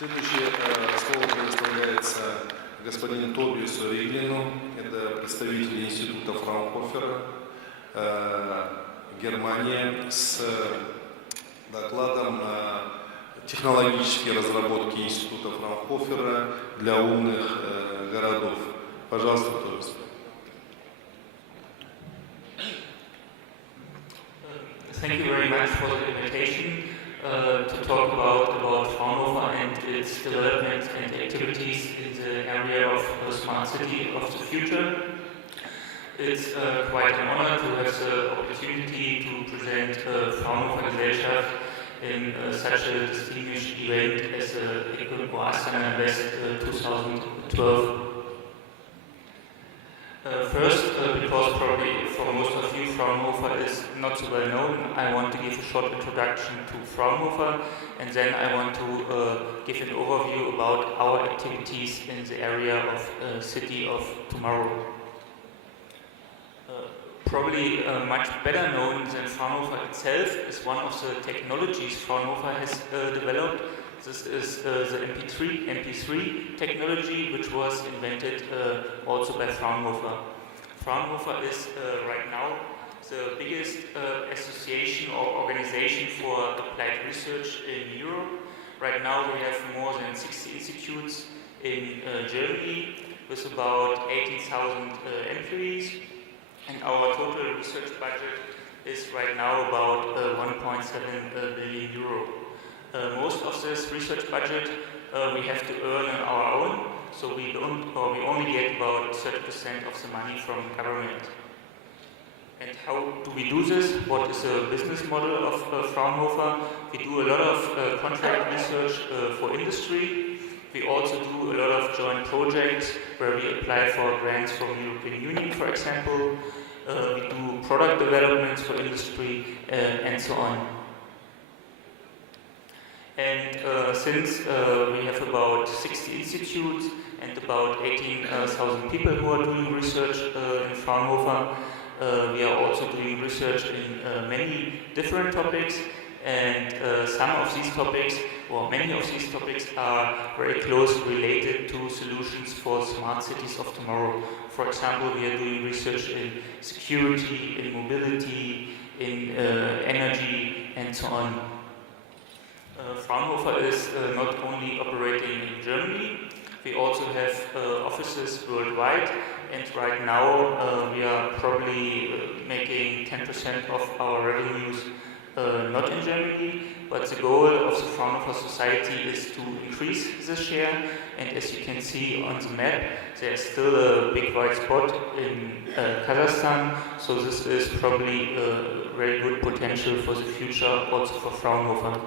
Следующее слово предоставляется господину Тобиасу Реггелину. Это представитель института Фраунхофера, Германия, с докладом технологические разработки института Фраунхофера для умных городов. Пожалуйста, Тобиас. Thank you very much for the invitation to talk about Fraunhofer and its development and activities in the area of smart city of the future. It's quite an honor to have the opportunity to present Fraunhofer Gesellschaft in such a distinguished event as the Astana West 2012. First, because probably for most of you Fraunhofer is not so well known, I want to give a short introduction to Fraunhofer, and then I want to give an overview about our activities in the area of city of tomorrow. Probably much better known than Fraunhofer itself is one of the technologies Fraunhofer has developed. This is the MP3 technology, which was invented also by Fraunhofer. Fraunhofer is right now the biggest association or organization for applied research in Europe. Right now we have more than 60 institutes in Germany with about 18,000 employees, and our total research budget is right now about 1.7 billion euro. Most of this research budget we have to earn on our own, so we only get about 30% of the money from government. And how do we do this? What is the business model of Fraunhofer? We do a lot of contract research for industry. We also do a lot of joint projects where we apply for grants from the European Union, for example. We do product developments for industry and so on. And since we have about 60 institutes and about 18,000 people who are doing research in Fraunhofer, we are also doing research in many different topics, and some of these topics, or many of these topics, are very closely related to solutions for smart cities of tomorrow. For example, we are doing research in security, in mobility, in energy, and so on. Fraunhofer is not only operating in Germany, we also have offices worldwide, and right now we are probably making 10% of our revenues not in Germany, but the goal of the Fraunhofer Society is to increase this share, and as you can see on the map, there's still a big white spot in Kazakhstan, so this is probably a very good potential for the future also for Fraunhofer.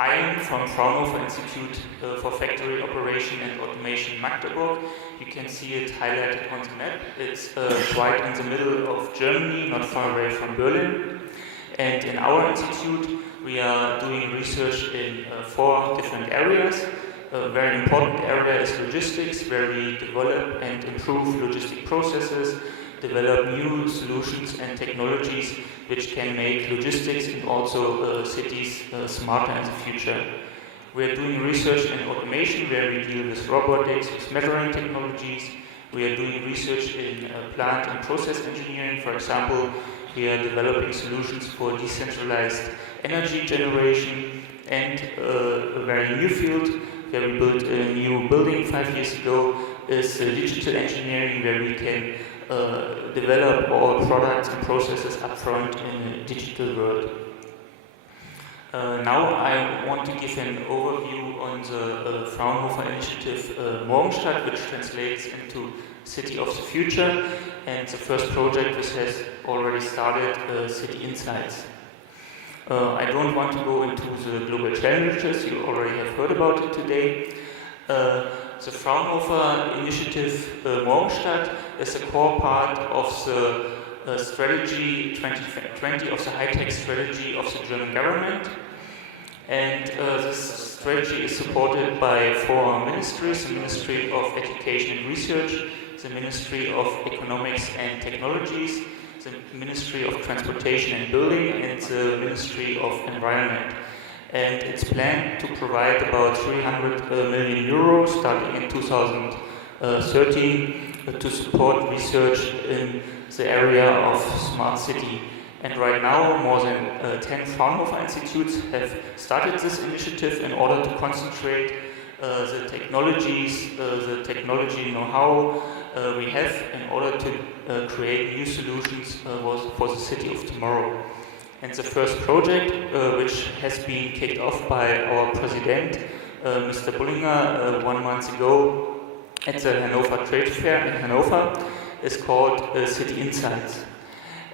I am from Fraunhofer Institute for Factory Operation and Automation Magdeburg. You can see it highlighted on the map. It's right in the middle of Germany, not far away from Berlin. And in our institute, we are doing research in 4 different areas. A very important area is logistics, where we develop and improve logistic processes, develop new solutions and technologies which can make logistics and also cities smarter in the future. We are doing research in automation, where we deal with robotics, with measuring technologies. We are doing research in plant and process engineering. For example, we are developing solutions for decentralized energy generation, and a very new field where we built a new building 5 years ago is digital engineering, where we can develop all products and processes upfront in a digital world. Now I want to give an overview on the Fraunhofer initiative Morgenstadt, which translates into City of the Future, and the first project which has already started, City Insights. I don't want to go into the global challenges, you already have heard about it today. The Fraunhofer initiative Morgenstadt is a core part of the strategy 2020, of the high-tech strategy of the German government. And this strategy is supported by 4 ministries: the Ministry of Education and Research, the Ministry of Economics and Technologies, the Ministry of Transportation and Building, and the Ministry of Environment. And it's planned to provide about 300 million euros starting in 2013 to support research in the area of smart city. And right now, more than 10 Fraunhofer institutes have started this initiative in order to concentrate the technologies, the technology know-how we have in order to create new solutions for the city of tomorrow. And the first project, which has been kicked off by our president, Mr. Bullinger, 1 month ago at the Hannover Trade Fair in Hannover, is called City Insights.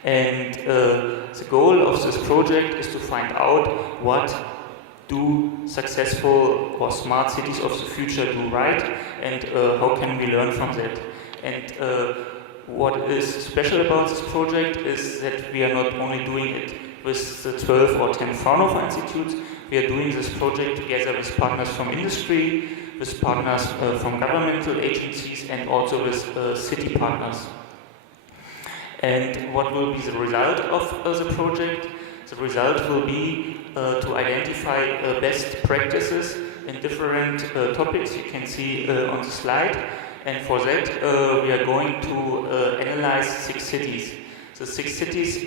And the goal of this project is to find out what do successful or smart cities of the future do right, and how can we learn from that. And what is special about this project is that we are not only doing it with the 12 or 10 Fraunhofer institutes, we are doing this project together with partners from industry, with partners from governmental agencies, and also with city partners. And what will be the result of the project? The result will be to identify best practices in different topics you can see on the slide. And for that, we are going to analyze 6 cities. The 6 cities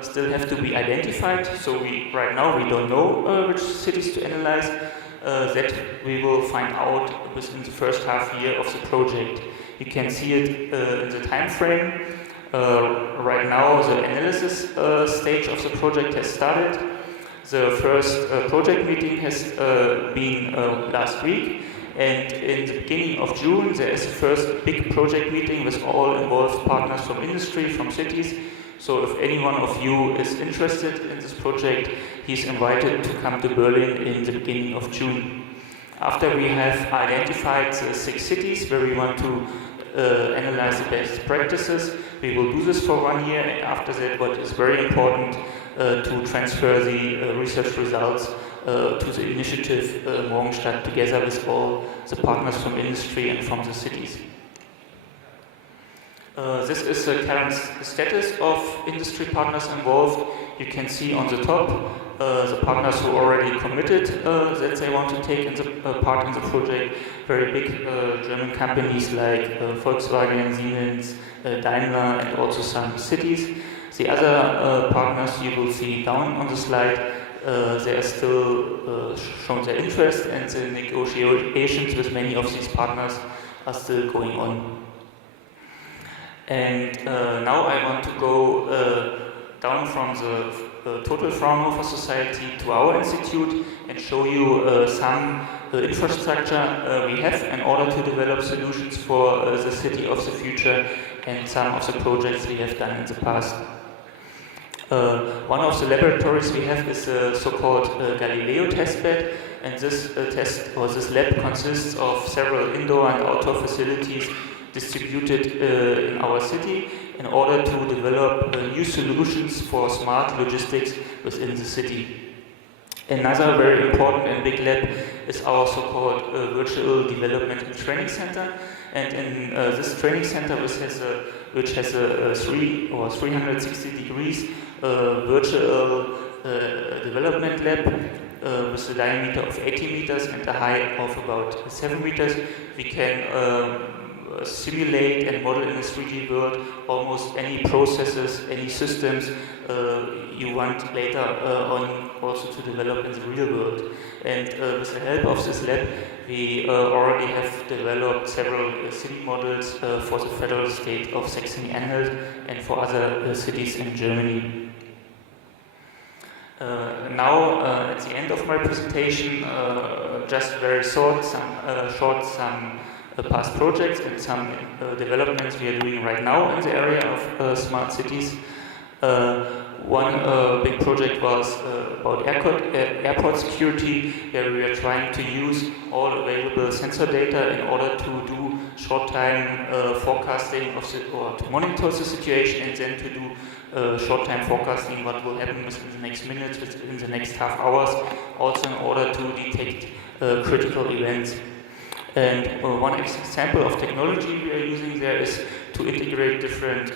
still have to be identified, so right now we don't know which cities to analyze. That we will find out within the first half year of the project. You can see it in the time frame. Right now the analysis stage of the project has started. The first project meeting has been last week, and in the beginning of June there is the first big project meeting with all involved partners from industry, from cities. So if any one of you is interested in this project, he's invited to come to Berlin in the beginning of June. After we have identified the 6 cities where we want to analyze the best practices, we will do this for 1 year, and after that what is very important to transfer the research results to the initiative Morgenstadt together with all the partners from industry and from the cities. This is the current status of industry partners involved. You can see on the top the partners who already committed that they want to take part in the project. Very big German companies like Volkswagen, Siemens, Daimler, and also some cities. The other partners you will see down on the slide, they are still showing their interest, and the negotiations with many of these partners are still going on. And now I want to go down from the total Fraunhofer Society to our institute and show you some infrastructure we have in order to develop solutions for the city of the future and some of the projects we have done in the past. One of the laboratories we have is the so-called Galileo testbed, and this this lab consists of several indoor and outdoor facilities distributed in our city in order to develop new solutions for smart logistics within the city. Another very important and big lab is our so-called virtual development and training center, and in this training center, which has a 360 degrees virtual development lab with a diameter of 80 meters and a height of about 7 meters, we can simulate and model in a 3D world almost any processes, any systems you want later on also to develop in the real world. And with the help of this lab, we already have developed several city models for the federal state of Saxony-Anhalt and for other cities in Germany. Now, at the end of my presentation, just very short, some past projects and some developments we are doing right now in the area of smart cities. One big project was about airport security, where we are trying to use all available sensor data in order to do short-time forecasting or to monitor the situation, and then to do short-time forecasting what will happen within the next minutes, within the next half hours, also in order to detect critical events. And one example of technology we are using there is to integrate different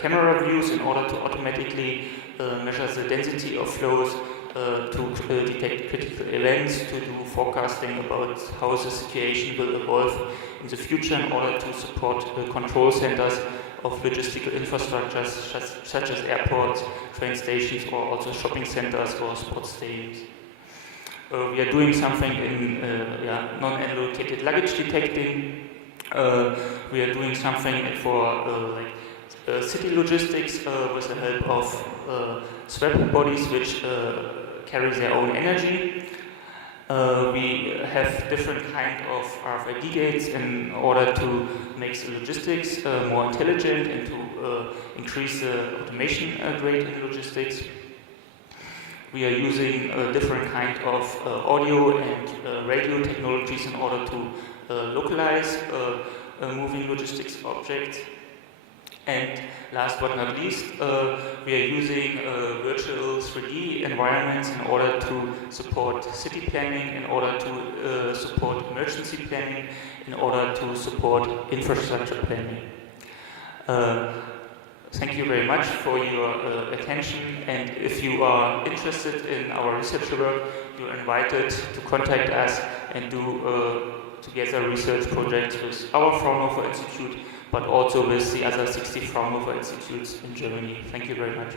camera views in order to automatically measure the density of flows to detect critical events, to do forecasting about how the situation will evolve in the future in order to support control centers of logistical infrastructures such as airports, train stations, or also shopping centers or sports stadiums. We are doing something in non-allocated luggage detecting. We are doing something for city logistics with the help of swap bodies which carry their own energy. We have different kind of RFID gates in order to make the logistics more intelligent and to increase the automation rate in logistics. We are using different kind of audio and radio technologies in order to localize moving logistics objects. And last but not least, we are using virtual 3D environments in order to support city planning, in order to support emergency planning, in order to support infrastructure planning. Thank you very much for your attention, and if you are interested in our research work, you are invited to contact us and do together research projects with our Fraunhofer Institute, but also with the other 60 Fraunhofer Institutes in Germany. Thank you very much.